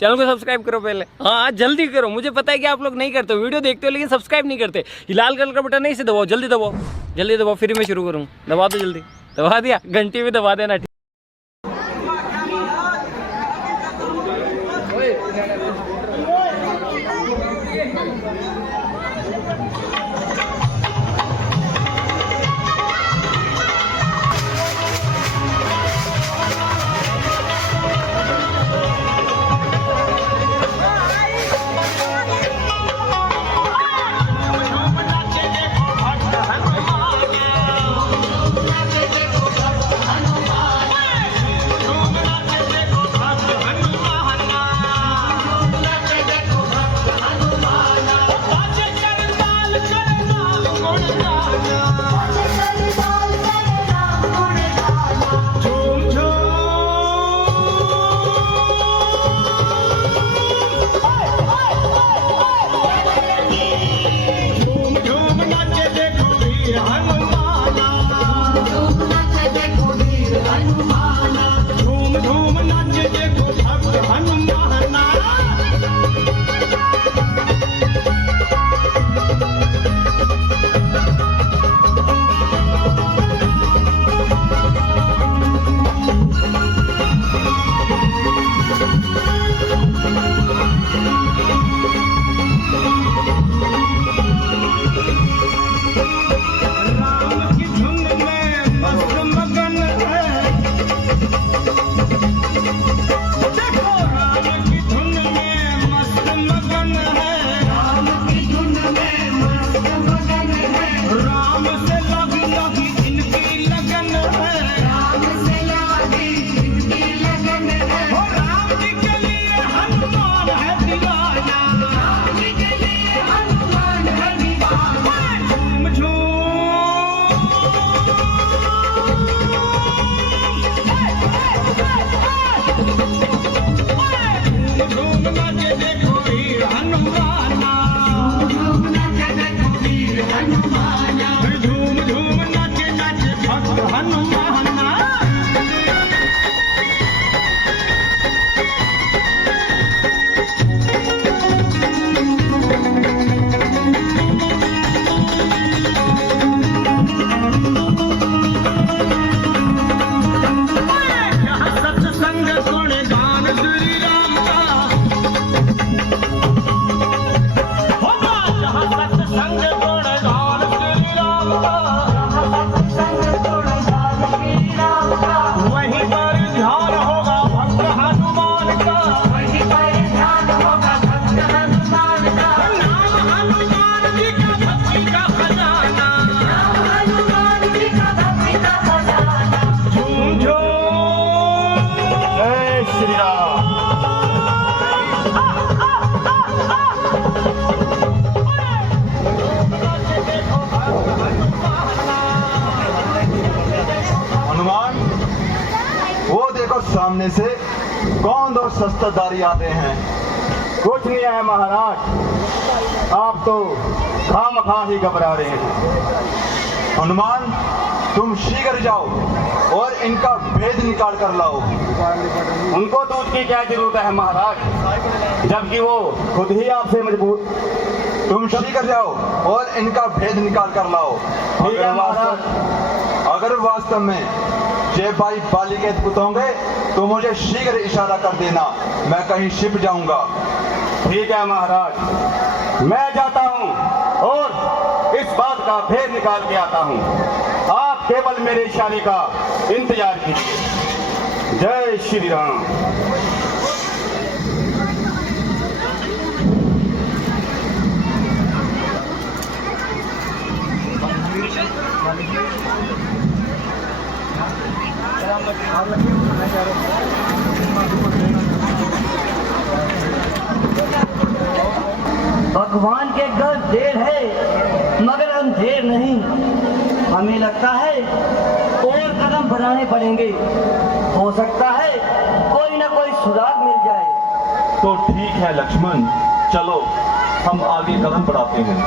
Channel को subscribe करो पहले। हाँ जल्दी करो, मुझे पता है कि आप लोग नहीं करते हो, वीडियो देखते हो लेकिन सब्सक्राइब नहीं करते। ये लाल कलर का बटन नहीं, इसे दबाओ, जल्दी दबाओ, जल्दी दबाओ, फिर मैं शुरू करूँ। दबा दो जल्दी, दबा दिया, घंटी भी दबा देना। सामने से कौन दो शस्त्रधारी आते हैं। कुछ नहीं है महाराज, आप तो खामखा ही घबरा रहे हैं। हनुमान तुम शीघ्र जाओ और इनका भेद निकाल कर लाओ। उनको दूध की क्या जरूरत है महाराज, जबकि वो खुद ही आपसे मजबूर। तुम शीघ्र जाओ और इनका भेद निकाल कर लाओ। ठीक है महाराज। अगर वास्तव में जय भाई बाली के पुत होंगे तो मुझे शीघ्र इशारा कर देना, मैं कहीं छिप जाऊंगा। ठीक है महाराज, मैं जाता हूँ और इस बात का भेद निकाल के आता हूँ। आप केवल मेरे इशारे का इंतजार कीजिए। जय श्री राम। भगवान के घर देर है मगर अंधेर नहीं। हमें लगता है और कदम बढ़ाने पड़ेंगे, हो सकता है कोई ना कोई सुराग मिल जाए। तो ठीक है लक्ष्मण, चलो हम आगे कदम बढ़ाते हैं।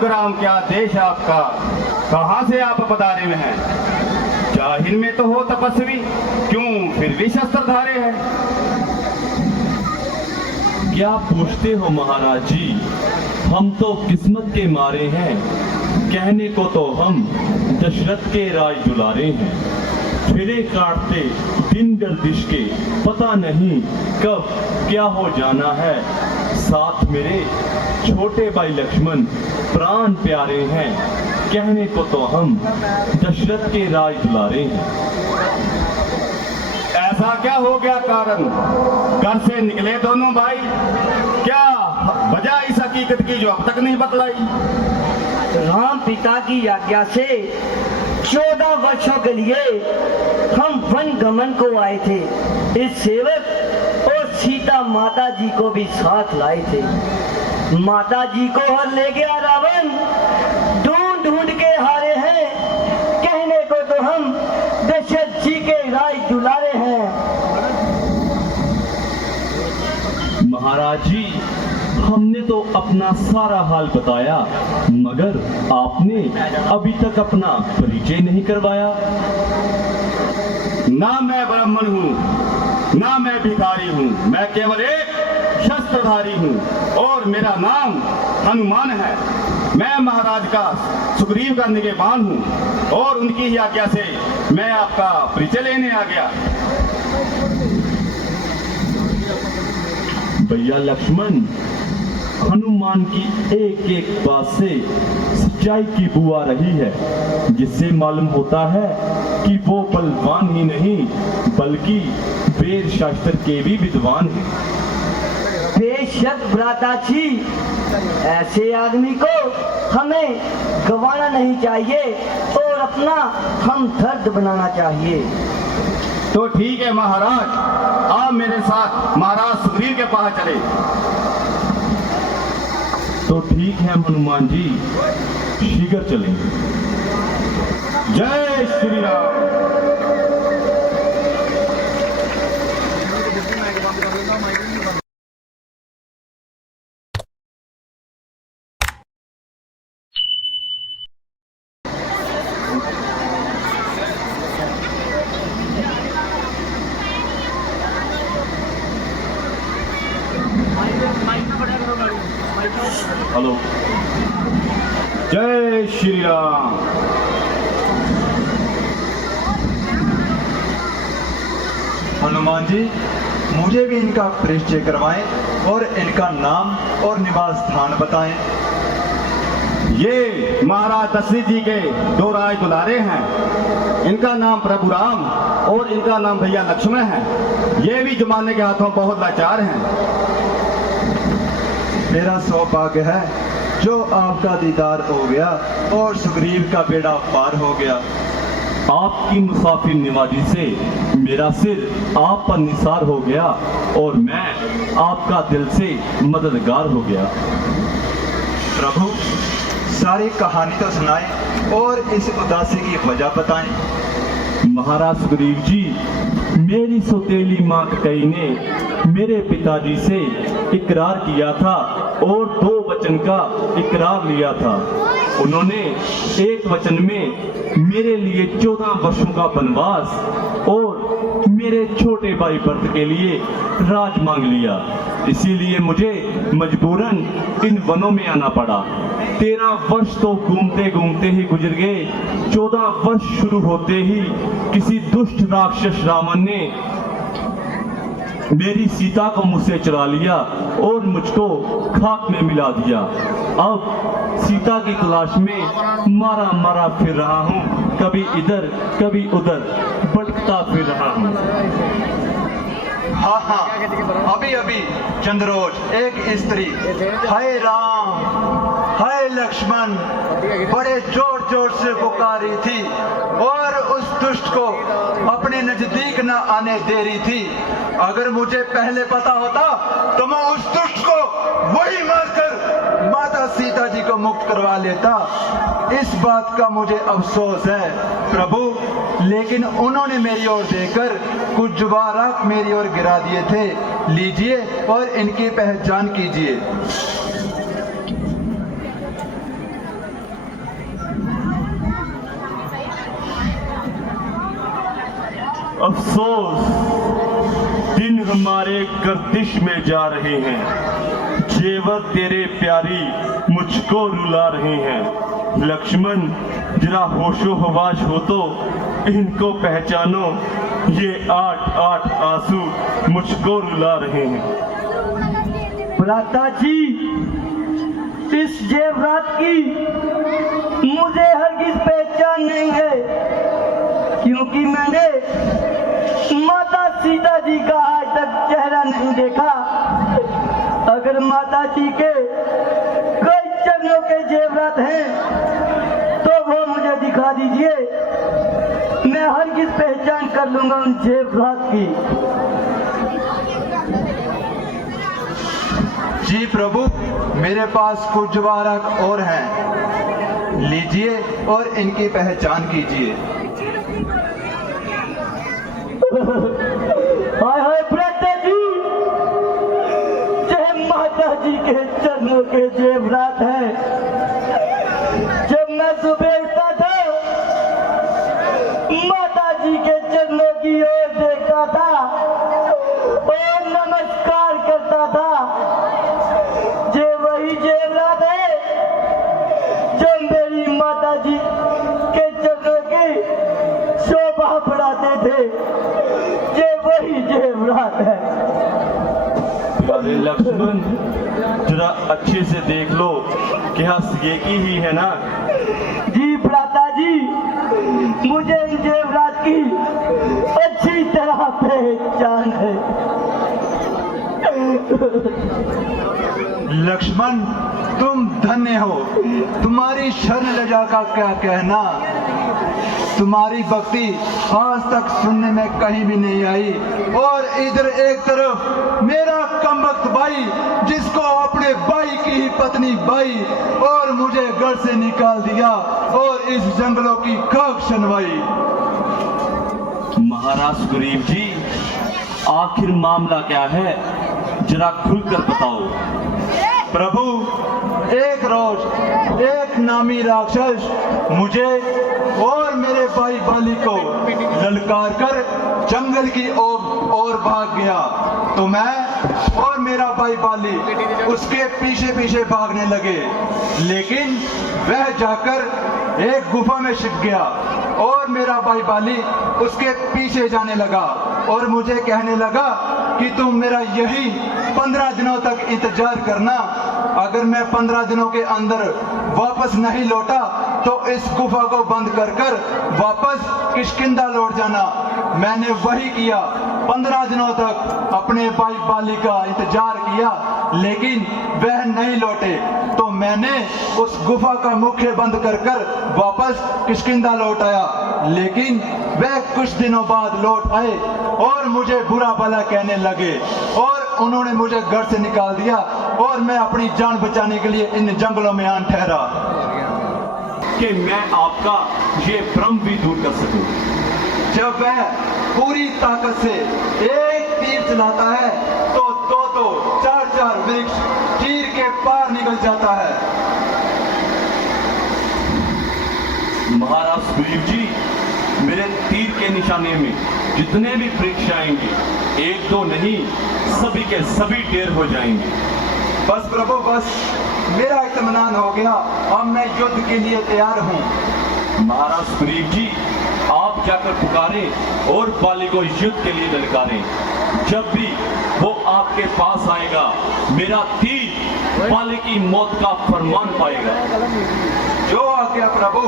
ग्राम क्या देश आपका, कहाँ से आप पधारे हुए हैं? जाहिर में तो हो तपस्वी, क्यों फिर भी शस्त्रधारे हैं? क्या पूछते हो महाराज जी, हम तो किस्मत के मारे हैं। कहने को तो हम दशरथ के राज दुलारे हैं। फिरे काटते दिन गर्दिश के, पता नहीं कब क्या हो जाना है। साथ मेरे छोटे भाई लक्ष्मण प्राण प्यारे हैं। कहने को तो हम दशरथ के राज दुलारे हैं। ऐसा क्या हो गया कारण, घर से निकले दोनों भाई? क्या वजह इस हकीकत की जो अब तक नहीं बतलाई? राम पिता की आज्ञा से 14 वर्षों के लिए हम वन गमन को आए थे। इस सेवक और सीता माता जी को भी साथ लाए थे। माता जी को हर ले गया रावण, ढूंढ ढूंढ के हारे हैं। कहने को तो हम दशरथ जी के राज दुलारे हैं। महाराज जी, हमने तो अपना सारा हाल बताया, मगर आपने अभी तक अपना परिचय नहीं करवाया। ना मैं ब्राह्मण हूँ, ना मैं भिखारी हूँ, मैं केवल एक शस्त्रधारी हूँ और मेरा नाम हनुमान है। मैं महाराज का सुग्रीव का निगहबान हूँ और उनकी ही आज्ञा से मैं आपका परिचय लेने आ गया। भैया लक्ष्मण, हनुमान की एक एक बात से सच्चाई की बू आ रही है, जिससे मालूम होता है कि वो बलवान ही नहीं बल्कि वेद शास्त्र के भी विद्वान हैं। बेशक भ्राता जी, ऐसे आदमी को हमें गंवाना नहीं चाहिए और अपना हम दर्द बनाना चाहिए। तो ठीक है महाराज, आप मेरे साथ महाराज सुग्रीव के पास चले। तो ठीक है हनुमान जी, शीघ्र चलेंगे। जय श्री राम। हेलो। जय श्री राम। हनुमान जी, मुझे भी इनका परिचय करवाएं और इनका नाम और निवास स्थान बताएं। ये महाराज दशरथ जी के दो राज दुलारे हैं। इनका नाम प्रभु राम और इनका नाम भैया लक्ष्मण है। ये भी जमाने के हाथों बहुत लाचार हैं। मेरा सौभाग्य है जो आपका दीदार हो गया और सुग्रीव का बेड़ा पार हो गया। आपकी मुसाफिर निवाजी से मेरा सिर आप पर निसार हो गया और मैं आपका दिल से मददगार हो गया। प्रभु, सारी कहानी तो सुनाएं और इस उदासी की वजह बताएं। महाराज सुग्रीव जी, मेरी सौतेली माँ कई ने मेरे पिताजी से इकरार किया था और 2 वचन का इकरार लिया था। उन्होंने एक वचन में मेरे लिए 14 वर्षों का वनवास और मेरे छोटे भाई भरत के लिए राज मांग लिया। इसीलिए मुझे मजबूरन इन वनों में आना पड़ा। 13 वर्ष तो घूमते घूमते ही गुजर गए। 14 वर्ष शुरू होते ही किसी दुष्ट राक्षस रावण ने मेरी सीता को मुझसे चुरा लिया और मुझको खाक में मिला दिया। अब सीता की तलाश में मारा मारा फिर रहा हूँ, कभी इधर कभी उधर भटकता फिर रहा हूँ। हाँ हाँ, अभी अभी चंद्रोज एक स्त्री हाय राम हाय लक्ष्मण बड़े जोर जोर से पुकारी थी और उस दुष्ट को अपने नजदीक न आने दे रही थी। अगर मुझे पहले पता होता तो मैं उस दुष्ट को वही मारकर माता सीता जी को मुक्त करवा लेता। इस बात का मुझे अफसोस है प्रभु, लेकिन उन्होंने मेरी ओर देखकर कुछ जुबारात मेरी ओर गिरा दिए थे। लीजिए और इनकी पहचान कीजिए। अफसोस, दिन हमारे गर्दिश में जा रहे हैं, जेवर तेरे प्यारी मुझको रुला रहे हैं। लक्ष्मण, जरा होशो हवाश हो तो इनको पहचानो, ये 8-8 आंसू मुझको रुला रहे हैं। भ्राता जी, इस जेवरात की मुझे हरगिज पहचान नहीं है, क्योंकि मैंने माता सीता जी का आज तक चेहरा नहीं देखा। अगर माता जी के कोई चरणों के जेवरात हैं तो वो मुझे दिखा दीजिए, मैं हरगिज पहचान कर लूंगा उन जेवरात की। जी प्रभु, मेरे पास कुछ जवाहरात और हैं, लीजिए और इनकी पहचान कीजिए। हाय हाय भ्राता जी, जय माता जी के चरणों के जेवरात हैं। जब मैं सुबह उठता था, माता जी के चरणों की ओर देखता था और नमस्कार करता था। ये वही जेवरात है जो मेरी माता जी के चरणों की शोभा बढ़ाते थे। ये वही जेवरात है। प्यारे लक्ष्मण, जरा अच्छे से देख लो, क्या ये की ही है ना? जी भ्राता जी, मुझे इन जेवरात की अच्छी तरह पहचान है। लक्ष्मण, तुम धन्य हो, तुम्हारी शरण लजा का क्या कहना। तुम्हारी भक्ति आज तक सुनने में कहीं भी नहीं आई, और इधर एक तरफ मेरा कमबख्त भाई, जिसको अपने भाई की ही पत्नी भाई और मुझे घर से निकाल दिया और इस जंगलों की खाक छनवाई। महाराज सुग्रीव जी, आखिर मामला क्या है, जरा खुलकर बताओ। प्रभु, एक रोज एक नामी राक्षस मुझे और मेरे भाई बाली को ललकार कर जंगल की ओर भाग गया, तो मैं और मेरा भाई बाली उसके पीछे पीछे भागने लगे, लेकिन वह जाकर एक गुफा में छिप गया और मेरा भाई बाली उसके पीछे जाने लगा और मुझे कहने लगा कि तुम मेरा यही 15 दिनों तक इंतजार करना, अगर मैं 15 दिनों के अंदर वापस नहीं लौटा तो इस गुफा को बंद कर वापस किष्किंधा लौट जाना। मैंने वही किया, 15 दिनों तक अपने भाई बाली का इंतजार किया, लेकिन वह नहीं लौटे, तो मैंने उस गुफा का मुख्य बंद कर वापस किष्किंधा लौट आया, लेकिन वह कुछ दिनों बाद लौट आए और मुझे बुरा भला कहने लगे और उन्होंने मुझे घर से निकाल दिया और मैं अपनी जान बचाने के लिए इन जंगलों में आन ठहरा कि मैं आपका ये भ्रम भी दूर कर सकूं। जब वह पूरी ताकत से एक तीर चलाता है तो 2-2, 4-4 वृक्ष तीर के पार निकल जाता है। महाराज सुग्रीव जी, मेरे तीर के निशाने में जितने भी वृक्ष आएंगे, 1-2 नहीं, सभी के सभी ढेर हो जाएंगे। बस प्रभु, बस मेरा इत्मीनान हो गया, अब मैं युद्ध के लिए तैयार हूँ। महाराज सुग्रीव जी, आप जाकर पुकारें और बाली को युद्ध के लिए ललकारें। जब भी वो आपके पास आएगा, मेरा तीर बाली की मौत का फरमान पाएगा। जो आज्ञा प्रभु।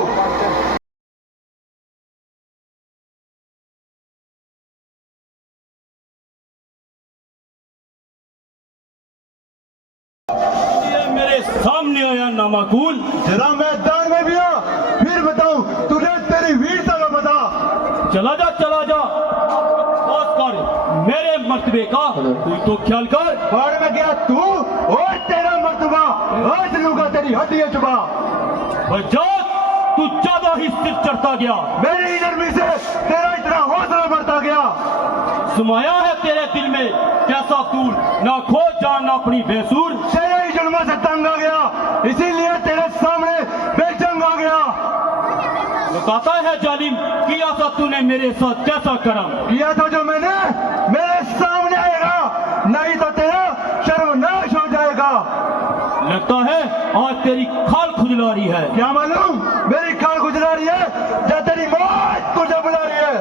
मेरे सामने आया नामाकुल। जरा मैदान में भी आ, फिर बताऊं तुझे तेरी वीरता का बता। चला जा बस कर, मेरे मर्तबे का कोई तो ख्याल कर। बाढ़ में गया तू और तेरा मर्तबा, आज लूंगा तेरी हड्डियां चुबा। बजात, तू ज्यादा ही सिर चढ़ता गया। मेरी नरमी से तेरा इतना हौसला बढ़ता गया। समाया है तेरे दिल में कैसा तूल, ना खो जान ना अपनी बेसूर। तेरे ही जुल्मों से तंग आ गया, इसीलिए तेरे सामने बेजंग आ गया। कहता है जालिम, किया था तूने मेरे साथ कैसा करम? किया था जो मैंने, मेरे सामने आएगा, नहीं तो तेरा सर्वनाश हो जाएगा। लगता है आज तेरी खाल खुजला रही है। क्या मालूम मेरी खाल खुजला रही है या तेरी मौत तुझे बुला रही है।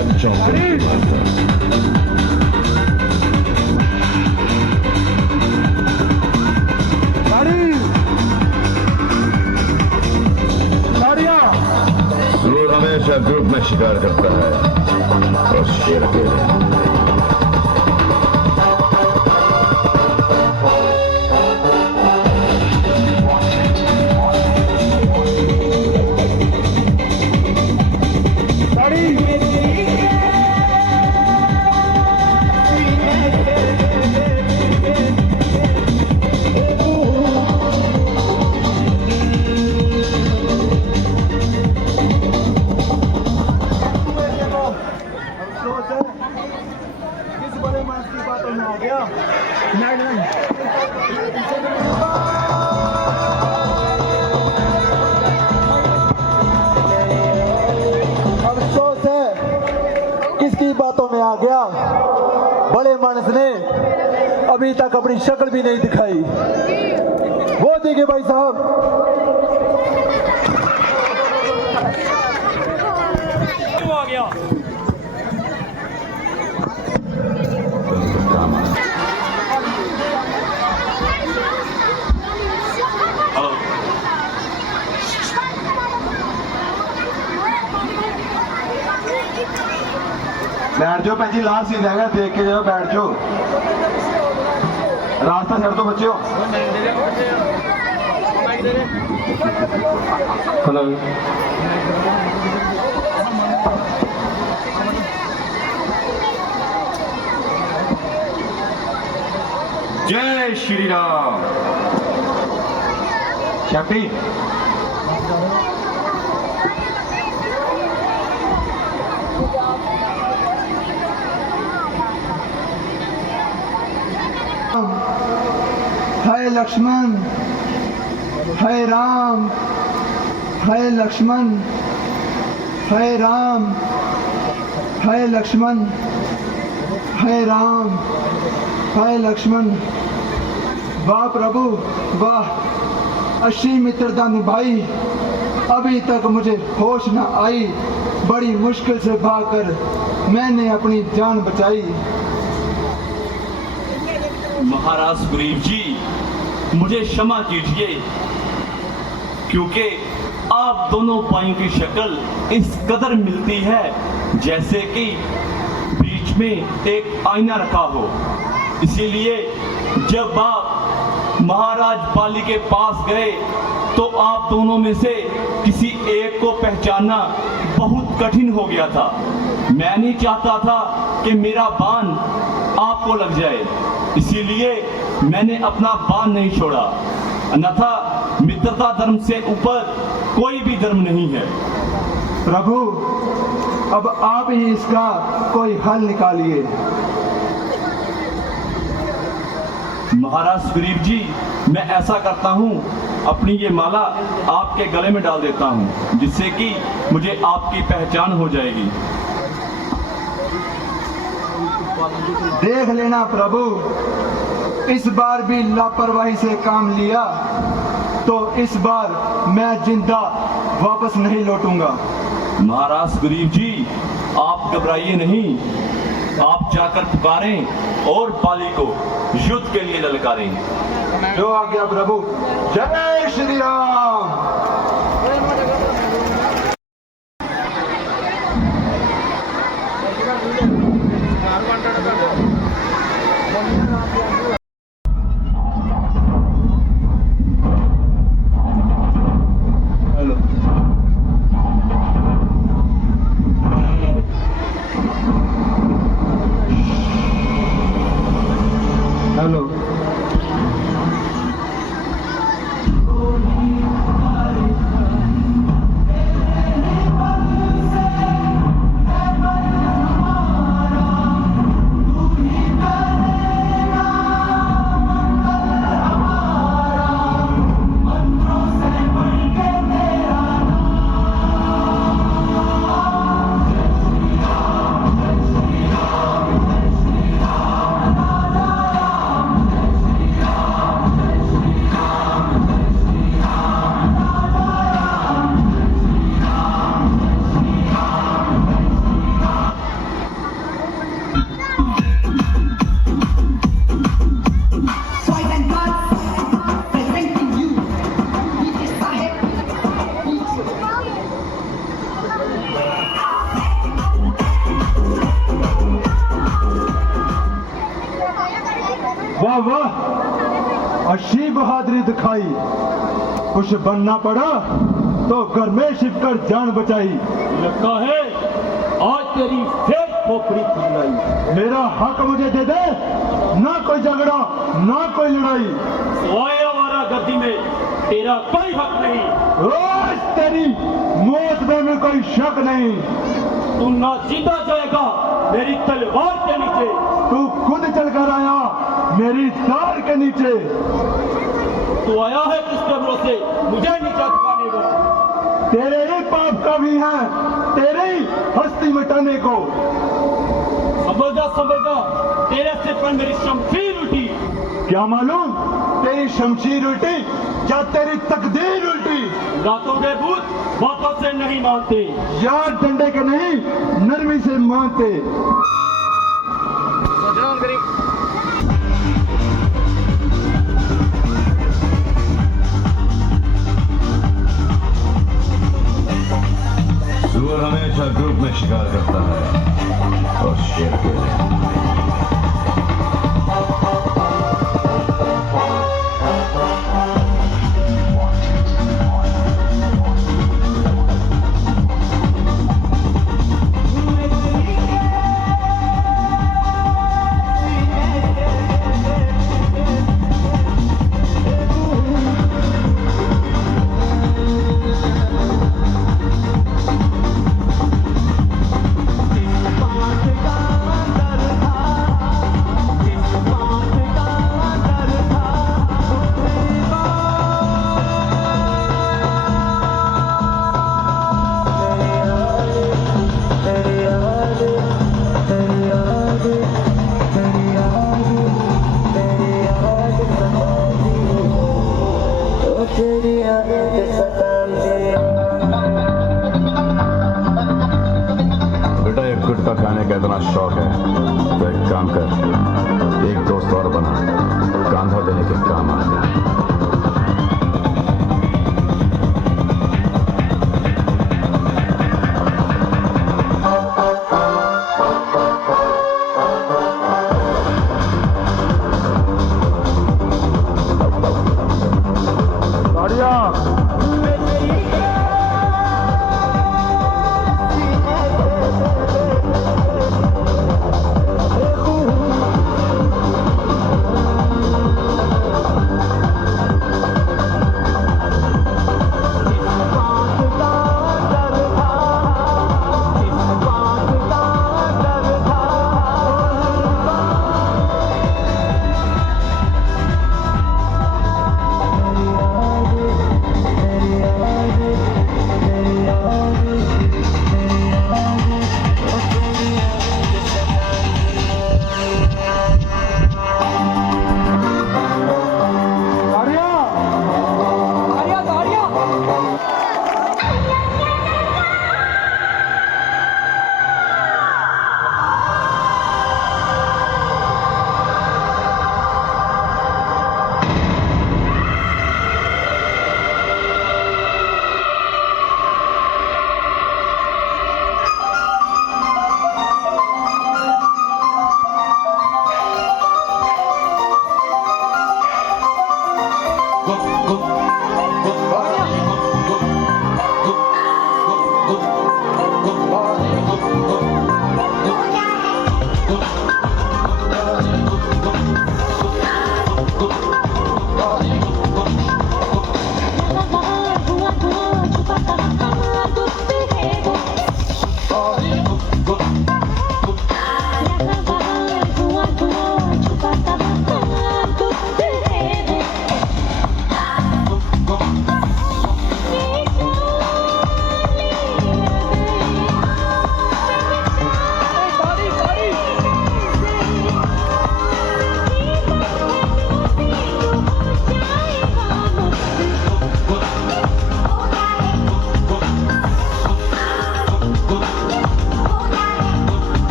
बच्चों सूर हमेशा ग्रुप में शिकार करता है और शेर अकेले। किस बड़े मास की बातों में आ गया? अफसोस है किसकी बातों में आ गया। बड़े मानस ने अभी तक अपनी शक्ल भी नहीं दिखाई। वो देखिए भाई साहब, आ गया। बैठ जाओ भैन जी, लास्ट सीन है, देख के जाओ, बैठ जाओ, रास्ता छड़ दो बच्चों। हेलो, जय श्री राम। शक्ति हाय लक्ष्मण, हाय राम, हाय लक्ष्मण, हाय राम, हाय लक्ष्मण, हाय राम, हाय लक्ष्मण। वाह प्रभु वाह, अच्छी मित्रता निभाई, अभी तक मुझे होश न आई, बड़ी मुश्किल से भागकर मैंने अपनी जान बचाई। महाराज सुग्रीव जी, मुझे क्षमा कीजिए, क्योंकि आप दोनों भाइयों की शक्ल इस कदर मिलती है जैसे कि बीच में एक आईना रखा हो। इसीलिए जब आप महाराज बाली के पास गए तो आप दोनों में से किसी एक को पहचानना बहुत कठिन हो गया था। मैं नहीं चाहता था कि मेरा बाण आपको लग जाए, इसीलिए मैंने अपना बाण नहीं छोड़ा। अन्यथा मित्रता धर्म से ऊपर कोई भी धर्म नहीं है। प्रभु अब आप ही इसका कोई हल निकालिए। महाराज सुग्रीव जी, मैं ऐसा करता हूँ, अपनी ये माला आपके गले में डाल देता हूँ, जिससे कि मुझे आपकी पहचान हो जाएगी। देख लेना प्रभु, इस बार भी लापरवाही से काम लिया तो इस बार मैं जिंदा वापस नहीं लौटूंगा। महाराज सुग्रीव जी, आप घबराइए नहीं, आप जाकर पुकारें और बाली को युद्ध के लिए ललकारें। जो आ गया प्रभु। जय श्री राम। तैयारी दिखाई, कुछ बनना पड़ा तो घर में छिपकर जान बचाई। लगता है आज तेरी फिर खोपड़ी खुलाई। मेरा हक मुझे दे दे, ना कोई झगड़ा ना कोई लड़ाई। सोया वारा गर्दी में तेरा कोई हक नहीं। रोज तेरी मौत में कोई शक नहीं। तू ना जीता जाएगा मेरी तलवार के नीचे। तू खुद चलकर आया मेरी तार के नीचे। तू आया है किसके भरोसे मुझे नीचा दिखाने को। तेरे ही पाप का भी है, तेरे ही हस्ती मिटाने को। समझ जा तेरे सिर पर मेरी शमशीर उठी। क्या मालूम तेरी शमशीर उल्टी या तेरी तकदीर उल्टी। रातों के भूत बातों से नहीं मानते, यार डंडे के नहीं नरमी से मानते। सुअर हमेशा ग्रुप में शिकार करता है और शेर के बेटा, एक गुटखा खाने का इतना शौक है तो एक काम कर, एक दोस्त और बना, कांधा देने के काम आ गया।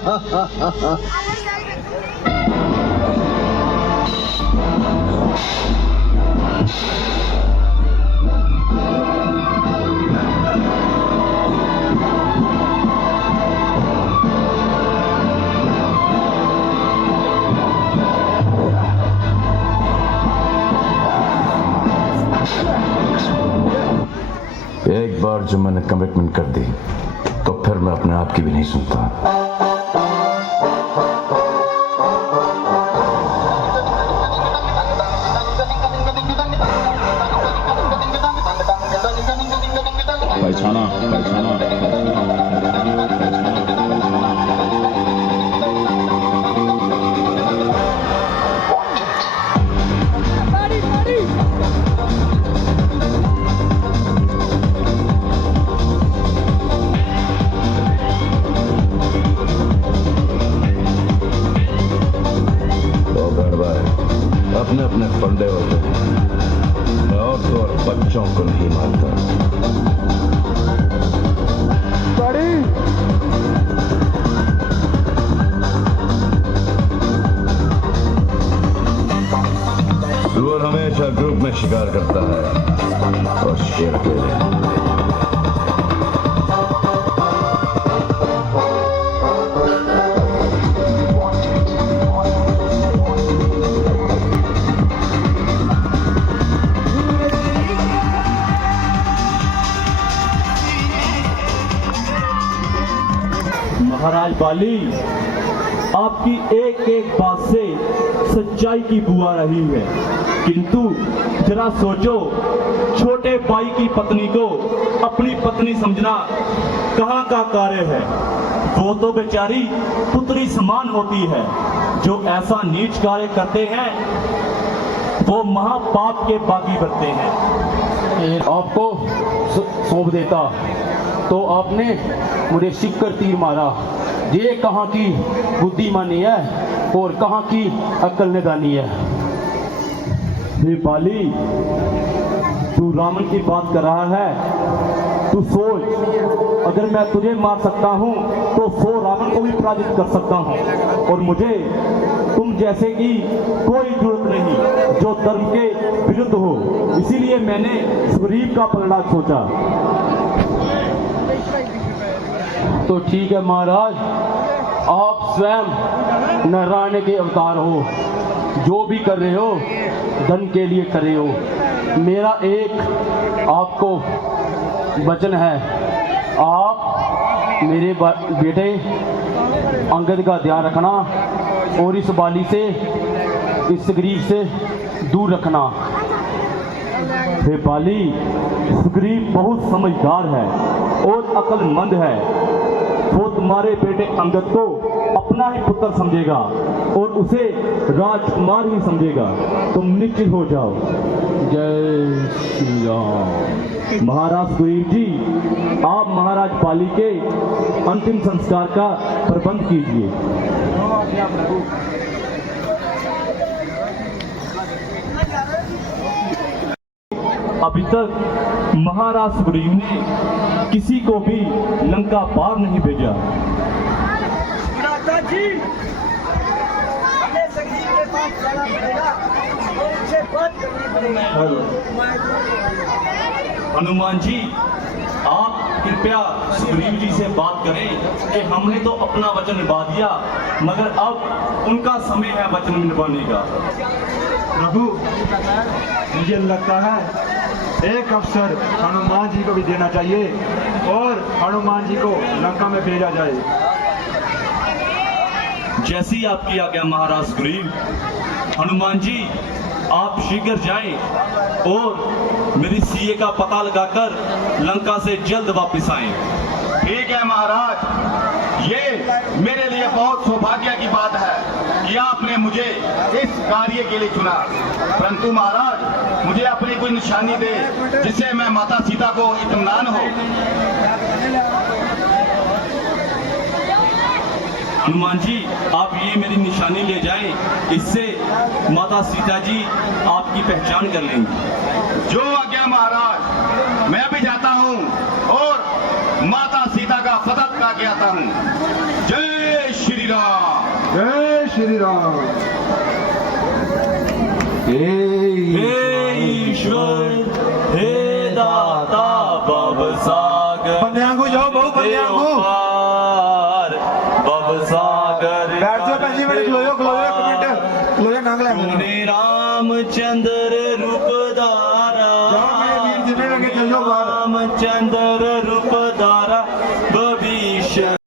एक बार जो मैंने कमिटमेंट कर दी तो फिर मैं अपने आप की भी नहीं सुनता। पहचाना अपने अपने फंडे होते हैं। मैं औरतों और बच्चों को नहीं मारता। सुअर हमेशा ग्रुप में शिकार करता है और शेर अकेले। महाराज बाली, आपकी एक एक बात से सच्चाई की बुआ रही है, किंतु जरा सोचो, छोटे भाई की पत्नी को अपनी पत्नी समझना कहाँ का कार्य है। वो तो बेचारी पुत्री समान होती है। जो ऐसा नीच कार्य करते हैं वो महापाप के बागी बनते हैं। आपको सौंप देता तो आपने मुझे सिक्कर तीर मारा। ये कहाँ की बुद्धिमानी है और कहाँ की अक्ल निदानी है। हे बाली, तू रावण की बात कर रहा है। तू सोच, अगर मैं तुझे मार सकता हूँ तो 100 रावण को भी पराजित कर सकता हूँ। और मुझे तुम जैसे की कोई जरूरत नहीं जो धर्म के विरुद्ध हो। इसीलिए मैंने सुग्रीव का परिणाम सोचा। तो ठीक है महाराज, आप स्वयं नारायण के अवतार हो। जो भी कर रहे हो धन के लिए कर रहे हो। मेरा एक आपको वचन है, आप मेरे बेटे अंगद का ध्यान रखना और इस बाली से, इस सुग्रीव से दूर रखना। हे बाली, सुग्रीव बहुत समझदार है और अक्लमंद है। वो तुम्हारे बेटे अंगद को अपना ही पुत्र समझेगा और उसे राजकुमार ही समझेगा। तुम निश्चित हो जाओ। जय श्री राम। महाराज सुग्रीव जी, आप महाराज बाली के अंतिम संस्कार का प्रबंध कीजिए। अभी तक महाराज सुग्रीव ने किसी को भी लंका पार नहीं भेजा। जी, हमें सुग्रीव के पास जाना पड़ेगा और उनसे बात करनी पड़ेगी। हनुमान जी, आप कृपया सुग्रीव जी से बात करें कि हमने तो अपना वचन निभा दिया, मगर अब उनका समय है वचन निभाने का। प्रभु, मुझे लगता है एक अवसर हनुमान जी को भी देना चाहिए और हनुमान जी को लंका में भेजा जाए। जैसी आपकी आज्ञा महाराज सुग्रीव। हनुमान जी, आप शीघ्र जाएं और मेरी सीए का पता लगाकर लंका से जल्द वापस आएं। ठीक है महाराज, ये मेरे लिए बहुत सौभाग्य की बात है कि आपने मुझे इस कार्य के लिए चुना। परंतु महाराज, मुझे अपनी कोई निशानी दे जिससे मैं माता सीता को इत्मीनान हो। हनुमान जी, आप ये मेरी निशानी ले जाएं, इससे माता सीता जी आपकी पहचान कर लेंगी। जो आज्ञा महाराज, मैं भी जाता हूँ और माता सीता का पता लगा के आता हूँ। जय श्री जय श्री राम। हे ईश्वर, हे दाता भवसागर, बंदियांगू जाओ बहु बंदियांगू। भवसागर बैठ जाओ भैन जी, मिनट खलोयो एक मिनट खलोयो नांग ले तूने रामचंद्र रूप धारा, जाओ मेरे वीर जिन्हें लगे चल जाओ बाहर। रामचंद्र रूप